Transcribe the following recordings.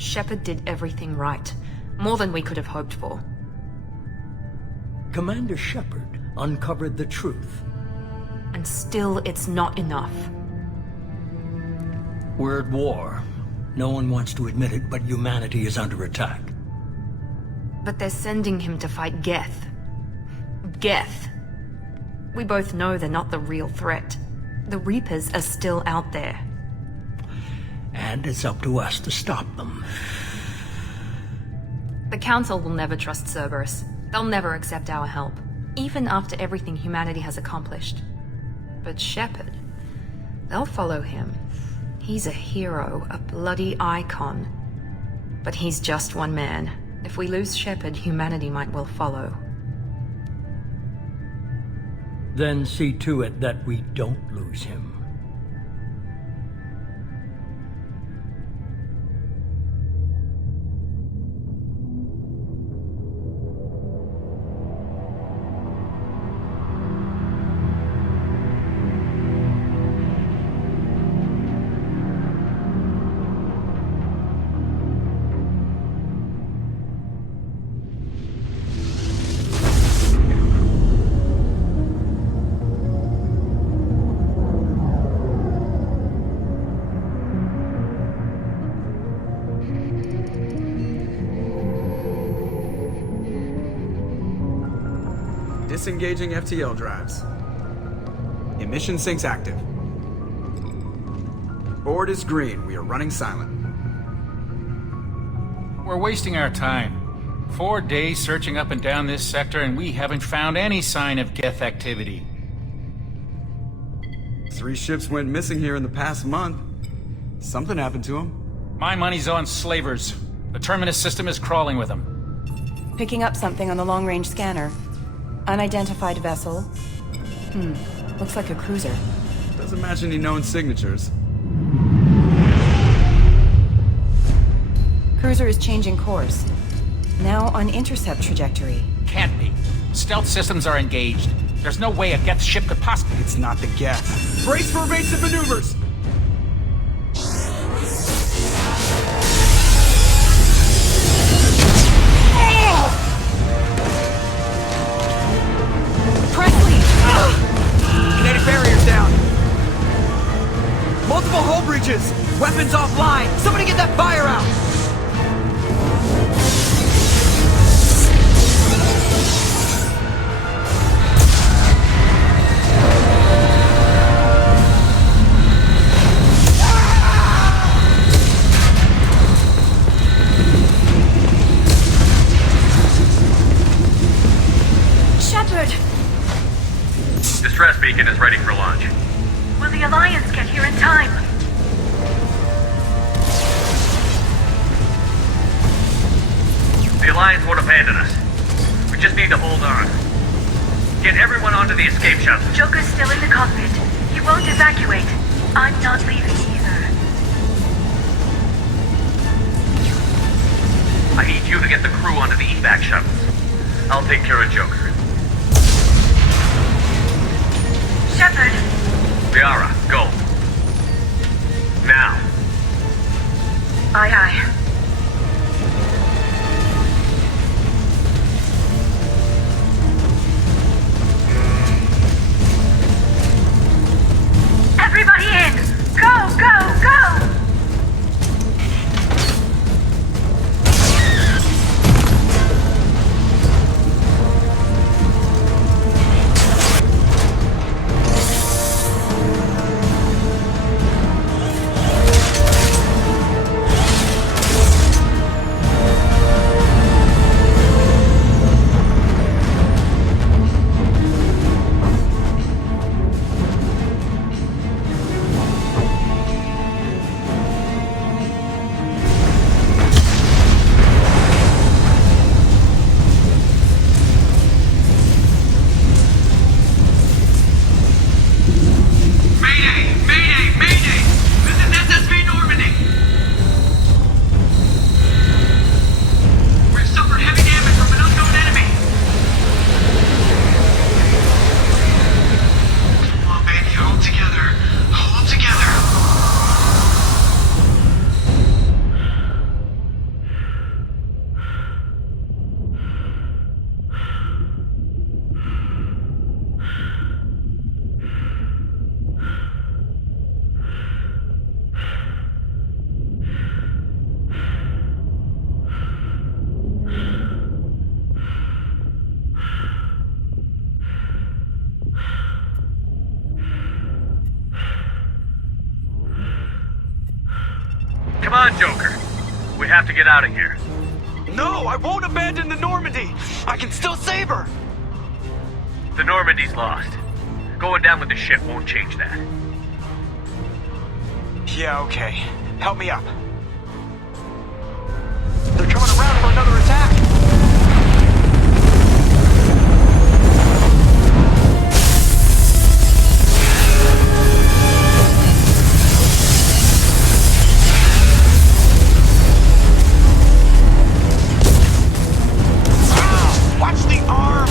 Shepard did everything right. More than we could have hoped for. Commander Shepard uncovered the truth. And still, it's not enough. We're at war. No one wants to admit it, but humanity is under attack. But they're sending him to fight Geth. Geth. We both know they're not the real threat. The Reapers are still out there. And it's up to us to stop them. The Council will never trust Cerberus. They'll never accept our help, even after everything humanity has accomplished. But Shepard, they'll follow him. He's a hero, a bloody icon. But he's just one man. If we lose Shepard, humanity might well follow. Then see to it that we don't lose him. Disengaging FTL drives. Emission sinks active. Board is green. We are running silent. We're wasting our time. 4 days searching up and down this sector, and we haven't found any sign of Geth activity. 3 ships went missing here in the past month. Something happened to them. My money's on slavers. The Terminus system is crawling with them. Picking up something on the long-range scanner. Unidentified vessel. Looks like a cruiser. Doesn't match any known signatures. Cruiser is changing course. Now on intercept trajectory. Can't be. Stealth systems are engaged. There's no way a Geth ship could possibly... It's not the Geth. Brace for evasive maneuvers! Kinetic barriers down! Multiple hull breaches! Weapons offline! Somebody get that fire out! Distress beacon is ready for launch. Will the Alliance get here in time? The Alliance won't abandon us. We just need to hold on. Get everyone onto the escape shuttle. Joker's still in the cockpit. He won't evacuate. I'm not leaving either. I need you to get the crew onto the evac shuttles. I'll take care of Joker. Shepard! Liara, go. Now. Aye, aye. Everybody in! Go, go, go! Joker. We have to get out of here. No, I won't abandon the Normandy! I can still save her! The Normandy's lost. Going down with the ship won't change that. Yeah, okay. Help me up. They're coming around for another attack! Watch the arm!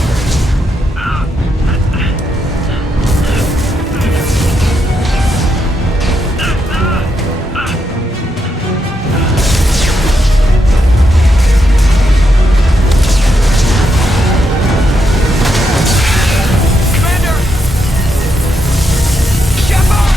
Commander! Shepard!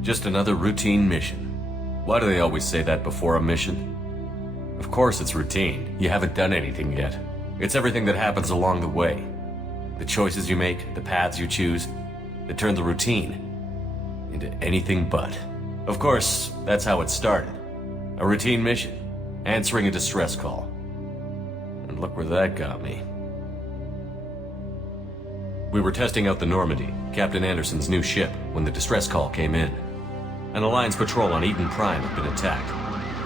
Just another routine mission. Why do they always say that before a mission? Of course it's routine. You haven't done anything yet. It's everything that happens along the way. The choices you make, the paths you choose, that turn the routine into anything but. Of course, that's how it started. A routine mission, answering a distress call. And look where that got me. We were testing out the Normandy, Captain Anderson's new ship, when the distress call came in. An Alliance patrol on Eden Prime had been attacked.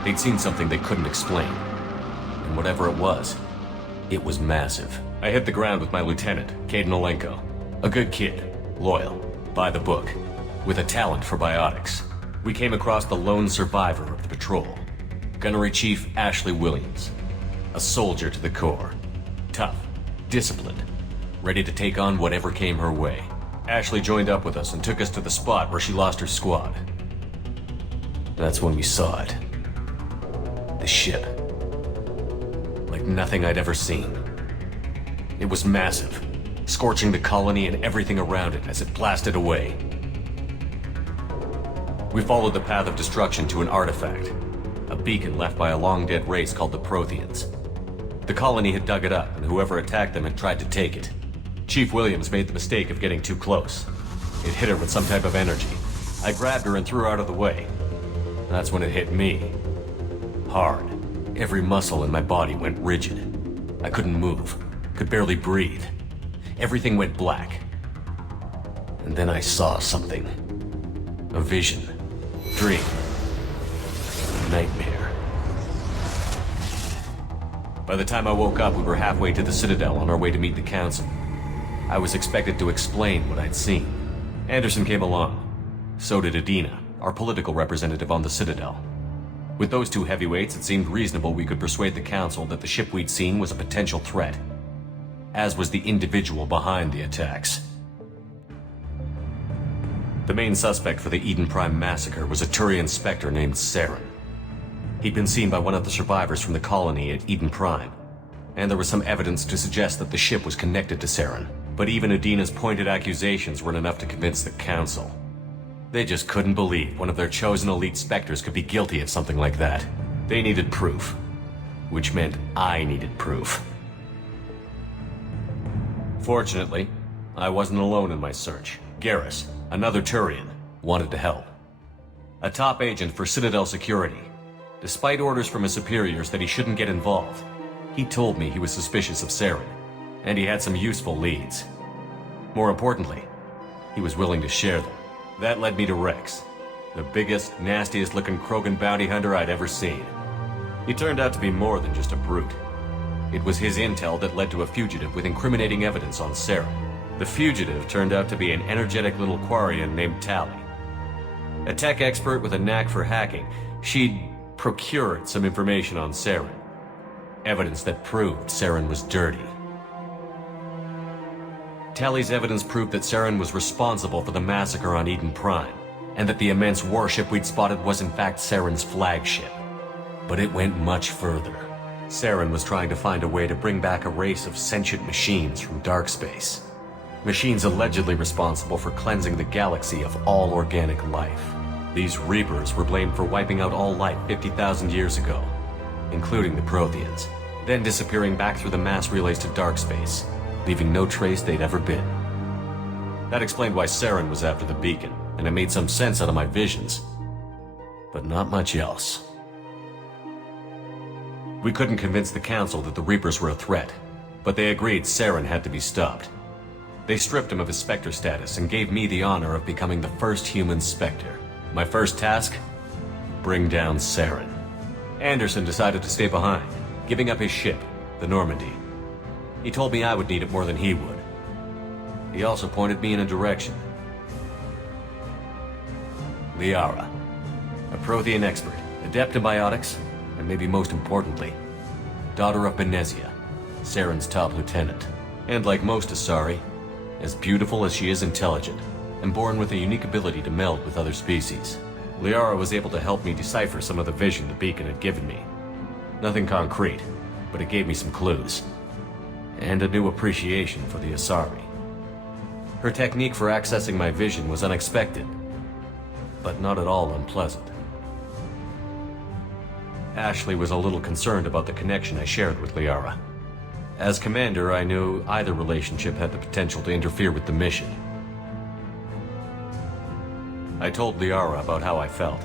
They'd seen something they couldn't explain. And whatever it was massive. I hit the ground with my lieutenant, Kaidan Olenko. A good kid, loyal, by the book, with a talent for biotics. We came across the lone survivor of the patrol, Gunnery Chief Ashley Williams. A soldier to the core. Tough, disciplined, ready to take on whatever came her way. Ashley joined up with us and took us to the spot where she lost her squad. That's when we saw it. The ship. Like nothing I'd ever seen. It was massive, scorching the colony and everything around it as it blasted away. We followed the path of destruction to an artifact, a beacon left by a long-dead race called the Protheans. The colony had dug it up, and whoever attacked them had tried to take it. Chief Williams made the mistake of getting too close. It hit her with some type of energy. I grabbed her and threw her out of the way. That's when it hit me. Hard. Every muscle in my body went rigid. I couldn't move. Could barely breathe. Everything went black. And then I saw something. A vision. Dream. Nightmare. By the time I woke up, we were halfway to the Citadel on our way to meet the Council. I was expected to explain what I'd seen. Anderson came along. So did Adina, our political representative on the Citadel. With those two heavyweights, it seemed reasonable we could persuade the Council that the ship we'd seen was a potential threat, as was the individual behind the attacks. The main suspect for the Eden Prime massacre was a Turian Spectre named Saren. He'd been seen by one of the survivors from the colony at Eden Prime, and there was some evidence to suggest that the ship was connected to Saren. But even Adina's pointed accusations weren't enough to convince the Council. They just couldn't believe one of their chosen elite Spectres could be guilty of something like that. They needed proof, which meant I needed proof. Fortunately, I wasn't alone in my search. Garrus, another Turian, wanted to help. a top agent for Citadel Security. Despite orders from his superiors that he shouldn't get involved, he told me he was suspicious of Saren, and he had some useful leads. More importantly, he was willing to share them. That led me to Rex, the biggest, nastiest-looking Krogan bounty hunter I'd ever seen. He turned out to be more than just a brute. It was his intel that led to a fugitive with incriminating evidence on Saren. The fugitive turned out to be an energetic little Quarian named Tali. A tech expert with a knack for hacking, she'd procured some information on Saren. Evidence that proved Saren was dirty. Tali's evidence proved that Saren was responsible for the massacre on Eden Prime, and that the immense warship we'd spotted was in fact Saren's flagship. But it went much further. Saren was trying to find a way to bring back a race of sentient machines from dark space. Machines allegedly responsible for cleansing the galaxy of all organic life. These Reapers were blamed for wiping out all life 50,000 years ago, including the Protheans, then disappearing back through the mass relays to dark space, leaving no trace they'd ever been. That explained why Saren was after the beacon, and it made some sense out of my visions. But not much else. We couldn't convince the Council that the Reapers were a threat, but they agreed Saren had to be stopped. They stripped him of his Spectre status and gave me the honor of becoming the first human Spectre. My first task? Bring down Saren. Anderson decided to stay behind, giving up his ship, the Normandy. He told me I would need it more than he would. He also pointed me in a direction. Liara, a Prothean expert, adept in biotics, and maybe most importantly, daughter of Benezia, Saren's top lieutenant. And like most Asari, as beautiful as she is intelligent, and born with a unique ability to meld with other species. Liara was able to help me decipher some of the vision the beacon had given me. Nothing concrete, but it gave me some clues. And a new appreciation for the Asari. Her technique for accessing my vision was unexpected, but not at all unpleasant. Ashley was a little concerned about the connection I shared with Liara. As commander, I knew either relationship had the potential to interfere with the mission. I told Liara about how I felt.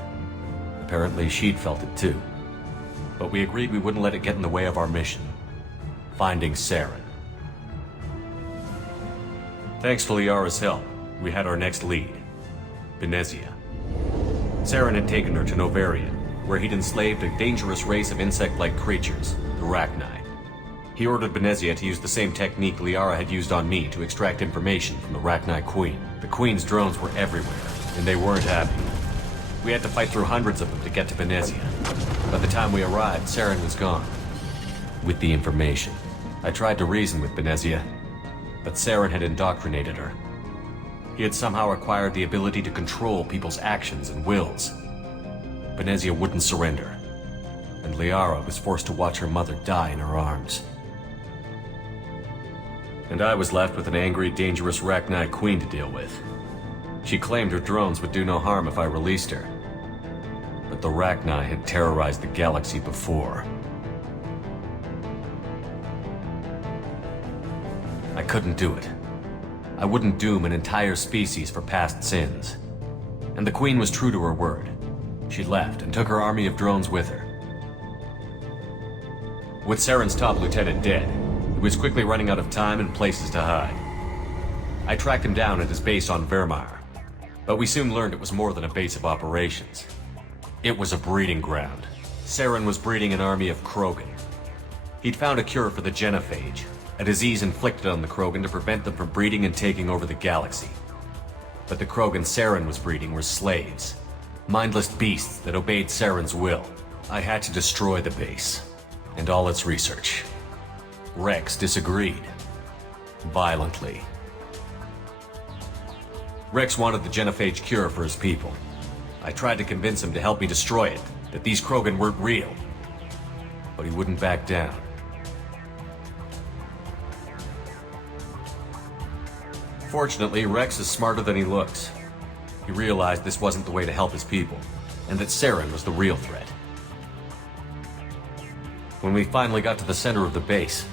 Apparently she'd felt it too. But we agreed we wouldn't let it get in the way of our mission. Finding Saren. Thanks to Liara's help, we had our next lead. Benezia. Saren had taken her to Novarian, where he'd enslaved a dangerous race of insect-like creatures, the Rachni. He ordered Benezia to use the same technique Liara had used on me to extract information from the Rachni Queen. The Queen's drones were everywhere, and they weren't happy. We had to fight through hundreds of them to get to Benezia. By the time we arrived, Saren was gone. With the information. I tried to reason with Benezia, but Saren had indoctrinated her. He had somehow acquired the ability to control people's actions and wills. Benezia wouldn't surrender, and Liara was forced to watch her mother die in her arms. And I was left with an angry, dangerous Rachni Queen to deal with. She claimed her drones would do no harm if I released her. But the Rachni had terrorized the galaxy before. I couldn't do it. I wouldn't doom an entire species for past sins. And the Queen was true to her word. She left and took her army of drones with her. With Saren's top lieutenant dead, he was quickly running out of time and places to hide. I tracked him down at his base on Vermeer, but we soon learned it was more than a base of operations. It was a breeding ground. Saren was breeding an army of Krogan. He'd found a cure for the genophage, a disease inflicted on the Krogan to prevent them from breeding and taking over the galaxy. But the Krogan Saren was breeding were slaves, mindless beasts that obeyed Saren's will. I had to destroy the base, and all its research. Rex disagreed. Violently. Rex wanted the genophage cure for his people. I tried to convince him to help me destroy it, that these Krogan weren't real. But he wouldn't back down. Fortunately, Rex is smarter than he looks. He realized this wasn't the way to help his people, and that Saren was the real threat. When we finally got to the center of the base,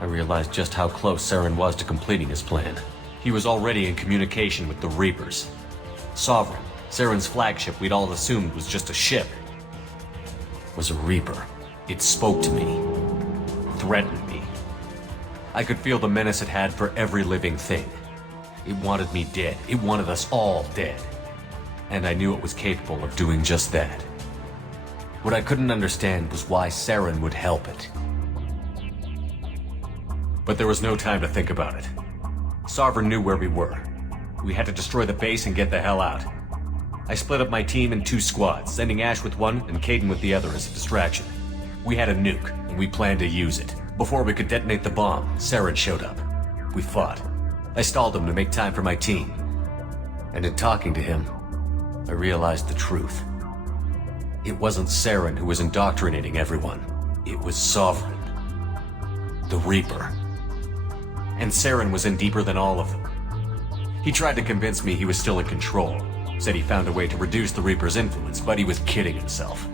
I realized just how close Saren was to completing his plan. He was already in communication with the Reapers. Sovereign, Saren's flagship we'd all assumed was just a ship was a Reaper. It spoke to me, threatened me. I could feel the menace it had for every living thing. It wanted me dead. It wanted us all dead. And I knew it was capable of doing just that. What I couldn't understand was why Saren would help it. But there was no time to think about it. Sovereign knew where we were. We had to destroy the base and get the hell out. I split up my team in 2 squads, sending Ash with one and Kaidan with the other as a distraction. We had a nuke, and we planned to use it. Before we could detonate the bomb, Saren showed up. We fought. I stalled him to make time for my team. And in talking to him, I realized the truth. It wasn't Saren who was indoctrinating everyone. It was Sovereign. The Reaper. And Saren was in deeper than all of them. He tried to convince me he was still in control. Said he found a way to reduce the Reaper's influence, but he was kidding himself.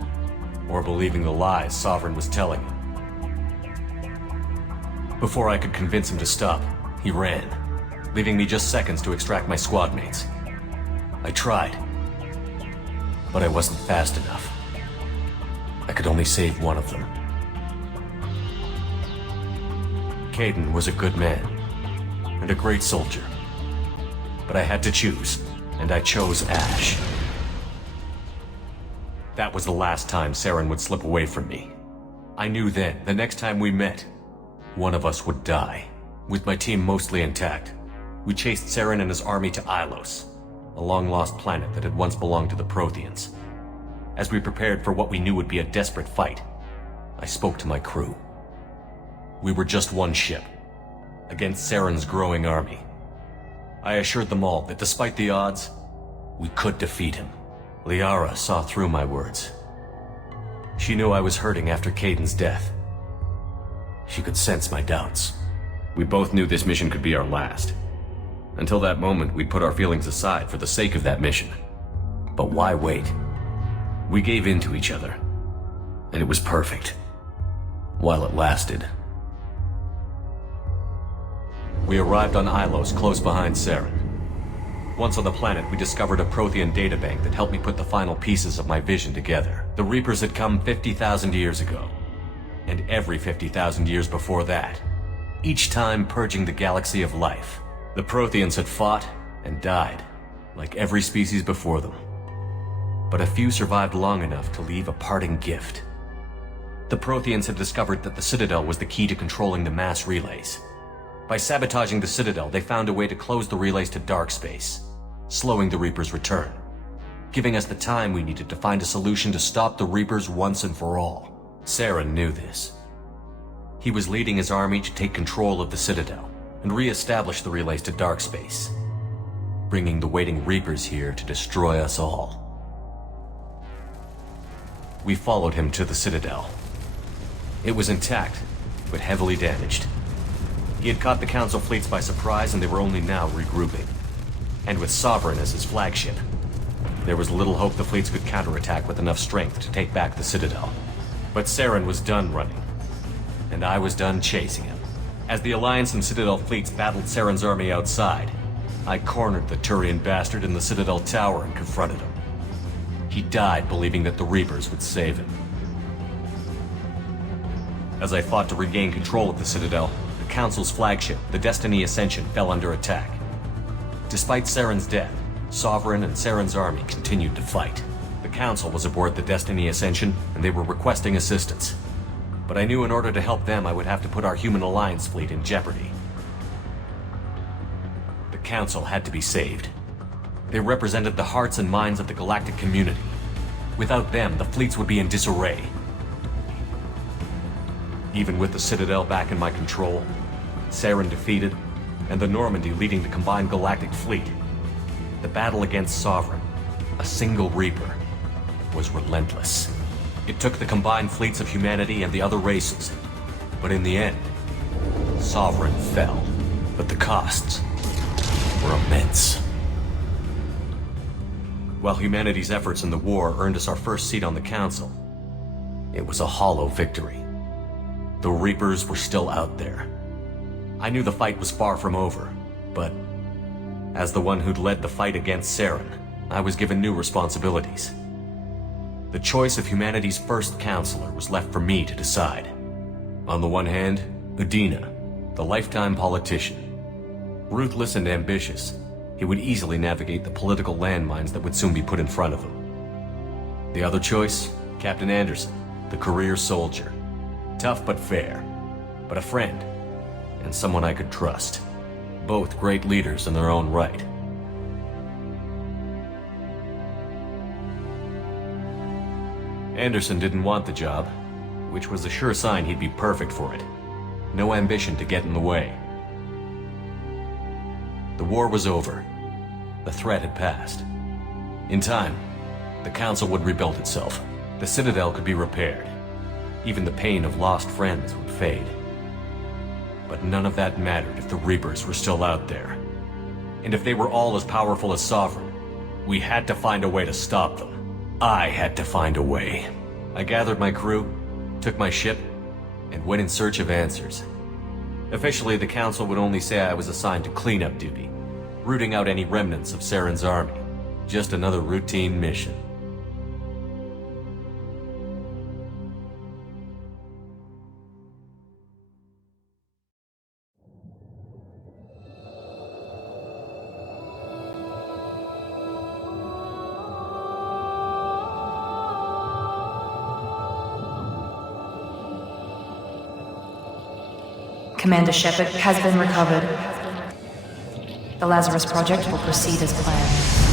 Or believing the lies Sovereign was telling him. Before I could convince him to stop, he ran, leaving me just seconds to extract my squad mates. I tried, but I wasn't fast enough. I could only save one of them. Kaidan was a good man, and a great soldier. But I had to choose, and I chose Ash. That was the last time Saren would slip away from me. I knew then, the next time we met, one of us would die. With my team mostly intact, we chased Saren and his army to Ilos, a long-lost planet that had once belonged to the Protheans. As we prepared for what we knew would be a desperate fight, I spoke to my crew. We were just one ship, against Saren's growing army. I assured them all that despite the odds, we could defeat him. Liara saw through my words. She knew I was hurting after Kaidan's death. She could sense my doubts. We both knew this mission could be our last. Until that moment, we'd put our feelings aside for the sake of that mission. But why wait? We gave in to each other, and it was perfect. While it lasted. We arrived on Ilos, close behind Saren. Once on the planet, we discovered a Prothean databank that helped me put the final pieces of my vision together. The Reapers had come 50,000 years ago, and every 50,000 years before that, each time purging the galaxy of life. The Protheans had fought and died, like every species before them. But a few survived long enough to leave a parting gift. The Protheans had discovered that the Citadel was the key to controlling the mass relays. By sabotaging the Citadel, they found a way to close the relays to dark space, slowing the Reaper's return, giving us the time we needed to find a solution to stop the Reapers once and for all. Saren knew this. He was leading his army to take control of the Citadel and re-establish the relays to dark space, bringing the waiting Reapers here to destroy us all. We followed him to the Citadel. It was intact, but heavily damaged. He had caught the Council fleets by surprise, and they were only now regrouping. And with Sovereign as his flagship, there was little hope the fleets could counterattack with enough strength to take back the Citadel. But Saren was done running, and I was done chasing him. As the Alliance and Citadel fleets battled Saren's army outside, I cornered the Turian bastard in the Citadel tower and confronted him. He died believing that the Reapers would save him. As I fought to regain control of the Citadel, the Council's flagship, the Destiny Ascension, fell under attack. Despite Saren's death, Sovereign and Saren's army continued to fight. The Council was aboard the Destiny Ascension, and they were requesting assistance. But I knew in order to help them, I would have to put our Human Alliance fleet in jeopardy. The Council had to be saved. They represented the hearts and minds of the galactic community. Without them, the fleets would be in disarray. Even with the Citadel back in my control, Saren defeated, and the Normandy leading the combined galactic fleet, the battle against Sovereign, a single Reaper, was relentless. It took the combined fleets of humanity and the other races, but in the end, Sovereign fell. But the costs were immense. While humanity's efforts in the war earned us our first seat on the Council, it was a hollow victory. The Reapers were still out there. I knew the fight was far from over, but as the one who'd led the fight against Saren, I was given new responsibilities. The choice of humanity's first counselor was left for me to decide. On the one hand, Udina, the lifetime politician. Ruthless and ambitious, he would easily navigate the political landmines that would soon be put in front of him. The other choice, Captain Anderson, the career soldier. Tough but fair, but a friend, and someone I could trust. Both great leaders in their own right. Anderson didn't want the job, which was a sure sign he'd be perfect for it. No ambition to get in the way. The war was over. The threat had passed. In time, the Council would rebuild itself. The Citadel could be repaired. Even the pain of lost friends would fade. But none of that mattered if the Reapers were still out there. And if they were all as powerful as Sovereign, we had to find a way to stop them. I had to find a way. I gathered my crew, took my ship, and went in search of answers. Officially, the Council would only say I was assigned to cleanup duty, rooting out any remnants of Saren's army. Just another routine mission. Commander Shepard has been recovered. The Lazarus Project will proceed as planned.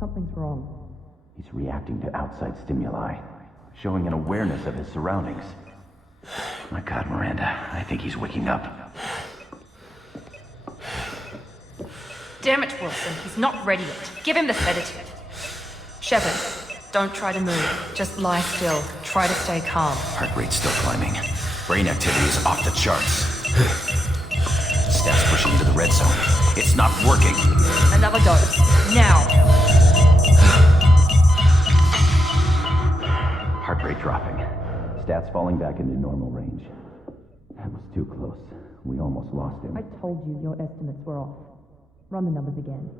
Something's wrong. He's reacting to outside stimuli, showing an awareness of his surroundings. My God, Miranda, I think he's waking up. Damn it, Wilson. He's not ready yet. Give him the sedative. Shepard, don't try to move. Just lie still. Try to stay calm. Heart rate's still climbing. Brain activity is off the charts. Stats pushing into the red zone. It's not working. Another dose. Now. Heart rate dropping. Stats falling back into normal range. That was too close. We almost lost him. I told you your estimates were off. Run the numbers again.